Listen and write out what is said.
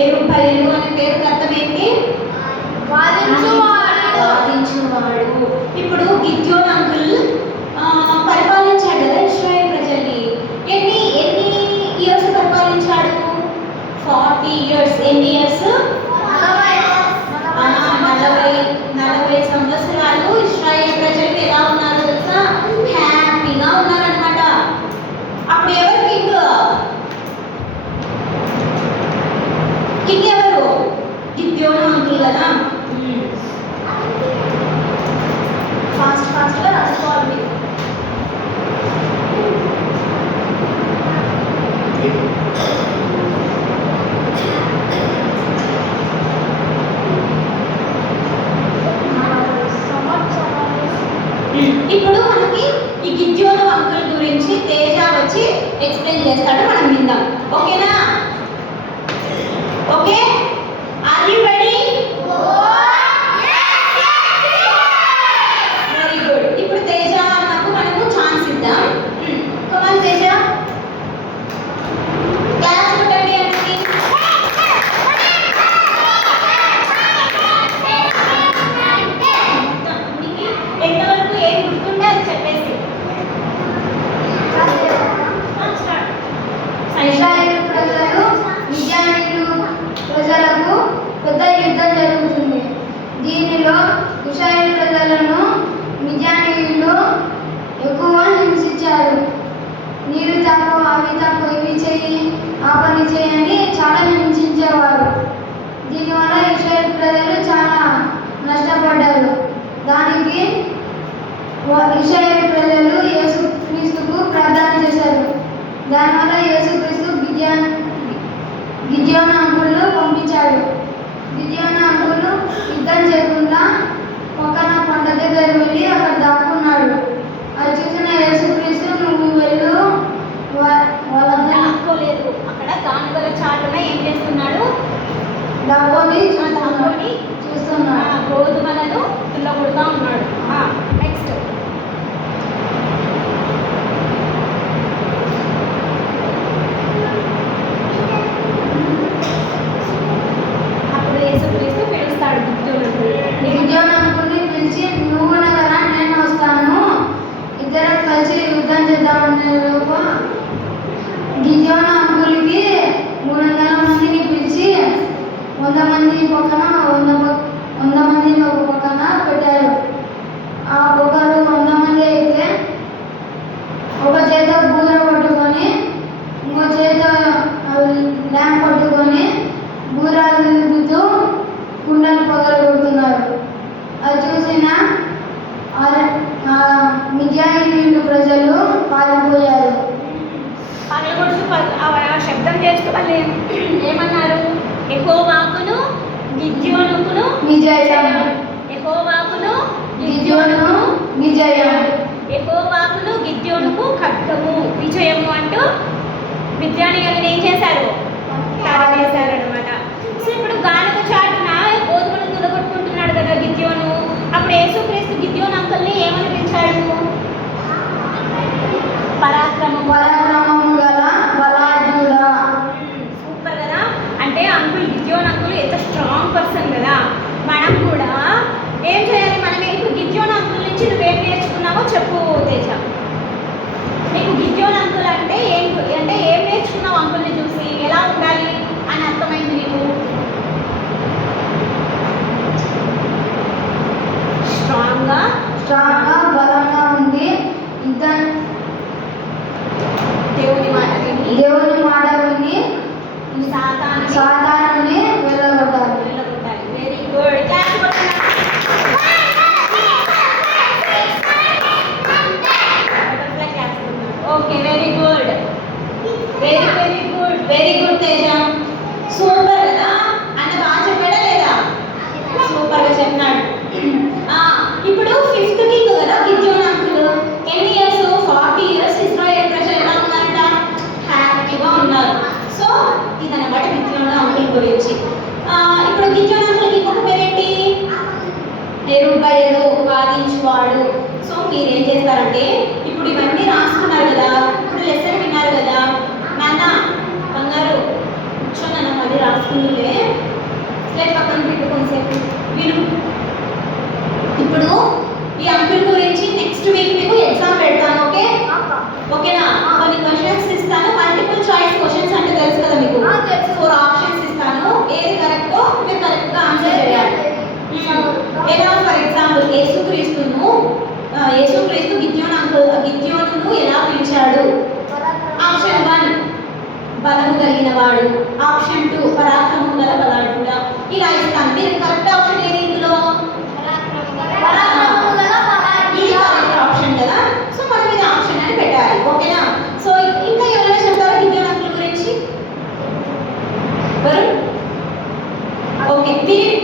ఎరుబయలు అనే పేరుకి అర్థం ఏంటి? వాదించువాడు. ఇప్పుడు గిద్యోను అంకుల్ పరిపాలించాడు కదా ఇశ్రాయేల్ ప్రజల్ని. ఎన్ని ఇయర్స్ పరిపాలించాడు? 40 ఇయర్స్. ఎన్ని ఇయర్స్? 40 సంవత్సరాలు ఇశ్రాయేల్ ప్రజలు ఎలా ఉన్నారు తెలుసా? హ్యాపీగా ఉన్నారనమాట. అప్పుడు ఎవరు కింగ్? కింగ్ ఎవరు? గిద్యోను అంకుల్ కదా. ఫాస్ట్గా రాసుకోవాలి మీరు. ఇప్పుడు మనకి ఈ గిద్యోను అంకుల్ గురించి తేజ వచ్చి ఎక్స్ప్లెయిన్ చేస్తాడు, మనం విందాం. ఓకేనా? Okay, are you ready? Very good. ఇప్పుడు తేజ నాకు మనము ఛాన్స్ ఇద్దాం. కమాన్ తేజ, క్లాస్ కొట్టండి అంటే. ఎంతవరకు ఏం గుర్తుంటే అది చెప్పేసి ఇశ్రాయేలు ప్రజలు మిద్యానీయుల ప్రజలకు పెద్ద యుద్ధం జరుగుతుంది. దీనిలో ఇశ్రాయేలు ప్రజలను మిద్యానీయులు ఎక్కువ హింసించారు. నీరు తాకు, అవి తాకు, ఇవి చేయి, ఆ పని చేయని చాలా హింసించేవారు. దీనివల్ల ఇశ్రాయేలు ప్రజలు చాలా నష్టపడ్డారు. దానికి ఇశ్రాయేలు ప్రజలు యేసుక్రీస్తుకు ప్రార్థన చేశారు. దానివల్ల యేసుక్రీస్తు గిద్యోను అంకుల్ను పంపించాడు. గిద్యోను అంకుల్ యుద్ధం చేయకుండా పక్కన కొండ దగ్గర వెళ్ళి అక్కడ దాక్కున్నాడు. అది చూసిన యేసుక్రీస్తు, నువ్వు వెళ్ళు, వాళ్ళంతా దాక్కోలేదు. అక్కడ గానుగల చాటున ఏం చేస్తున్నాడు? దాక్కొని చూస్తున్నాడు. గోధుమలను తుల్లగొడుతూ ఉన్నాడు. నెక్స్ట్ అప్పుడు యేసుక్రీస్తు పిలుస్తాడు గిద్యోను అంకుల్ని పిలిచి, నువ్వు కదా నేను వస్తాను, ఇద్దరం కలిసి యుద్ధం చేద్దామనే లోపు గిద్యోను అంకుల్కి 300 మందిని పిలిచి 100 మంది పక్కన 100 మందిని ఒక పక్కన పెట్టారు. ఆ ఒకరు 100 మంది అయితే ఒక చేత బూర పట్టుకొని ఇంకో చేత ల్యాంప్ పట్టుకొని బూరాలు ఊదుతూ కుండలు పగలగొడుతున్నారు. అది చూసిన మిద్యానీయుల ప్రజలు పారిపోయారు. శబ్దం చేస్తూ వాళ్ళు ఏమన్నారు? యెహోవాకును గిద్యోనుకును విజయం, యెహోవాకును గిద్యోను విజయం, యెహోవాకును గిద్యోనుకు ఖడ్గము విజయము అంటూ మిద్యానీయులను ఏం చేశారు? తరిమేశారు అనమాట. సో ఇప్పుడు గానుగ చాటున గోధుమను తులగొట్టుకుంటున్నాడు కదా గిద్యోను. అప్పుడు యేసుక్రీస్తు గిద్యోను అంకుల్ని ఏమని పిలిచాడు? పరాక్రమము గల బలాఢ్యుడా. సూపర్ కదా. అంటే అంకుల్ గిద్యోను అంకుల్ ఎంత స్ట్రాంగ్ పర్సన్ కదా. మనం కూడా ఏం చేయాలి? మనం ఇప్పుడు గిద్యోను అంకుల్ నుంచి నువ్వేం నేర్చుకున్నావో చెప్పు తేజ. నీకు గిద్యోను అంకుల్ అంటే ఏం నేర్చుకున్నావు? అంకుల్ని చూసి ఎలా ఉండాలి అని అర్థమైంది నీకు? స్ట్రాంగ్గా బలంగా ఉండి దేవుని మాట విని సాతానుని వెళ్ళగొట్టాలి. Very good. Okay, very good, very good Teja. Super కదా. అంటే బాగా చెప్పాడా లేదా? సూపర్గా చెప్పినాడు. ఇప్పుడు 5th కింగ్ కదా గిద్యోను అంకుల్. ఎన్ని ఇయర్స్? 40 ఇయర్స్. ఇశ్రాయేల్ ప్రజలు ఎలా ఉన్నారంట? హ్యాపీగా ఉన్నారు. సో ఇదన్నమాట గిద్యోను అంకుల్ గురించి. ఇప్పుడు గిద్యోను అంకుల్కి ఇంకొక పేరేంటి? ఎరుబయలు, వాదించువాడు. సో మీరేం చేస్తారంటే ఇప్పుడు ఇవన్నీ రాసుకున్నారు కదా, ఇప్పుడు లెసన్ విన్నారు కదా, నాన్న బంగారు కూర్చొని నన్ను మళ్ళీ రాసుకో. ఉందిలే స్లైడ్ పక్కన పెట్టు కొంచెంసేపు విను. ఇప్పుడు ఈ అంకుల్ గురించి నెక్స్ట్ వీక్ మీకు ఎగ్జామ్ పెడతాను. ఓకే ఓకేనా? కొన్ని క్వశ్చన్స్ ఇస్తాను, మల్టిపుల్ చాయిస్ క్వశ్చన్స్ అంటే తెలుసు కదా మీకు. 4 ఆప్షన్స్ ఇస్తాను, ఏది కరెక్టో మీరు కరెక్ట్గా ఆన్సర్ చేయాలి. ఎలా ఫర్ ఎగ్జాంపుల్ యేసుక్రీస్తు గిద్యోనును ఎలా పిలిచాడు? ఆప్షన్ 1 బలము కలిగిన వాడు, ఆప్షన్ 2 పరాక్రమం గల బలాఢ్యుడా. ఇలా ఇస్తాను, మీరు కరెక్ట్ ఆప్షన్ ఏది ఇందులో? ఇది కరెక్ట్ ఆప్షన్ కదా, సో మనం ఇది ఆప్షన్ అని పెట్టాలి. ఓకేనా? సో ఇంకా ఎవరైనా చెప్తారా గిద్యోను అంకుల్ గురించి? ఓకే, మీరు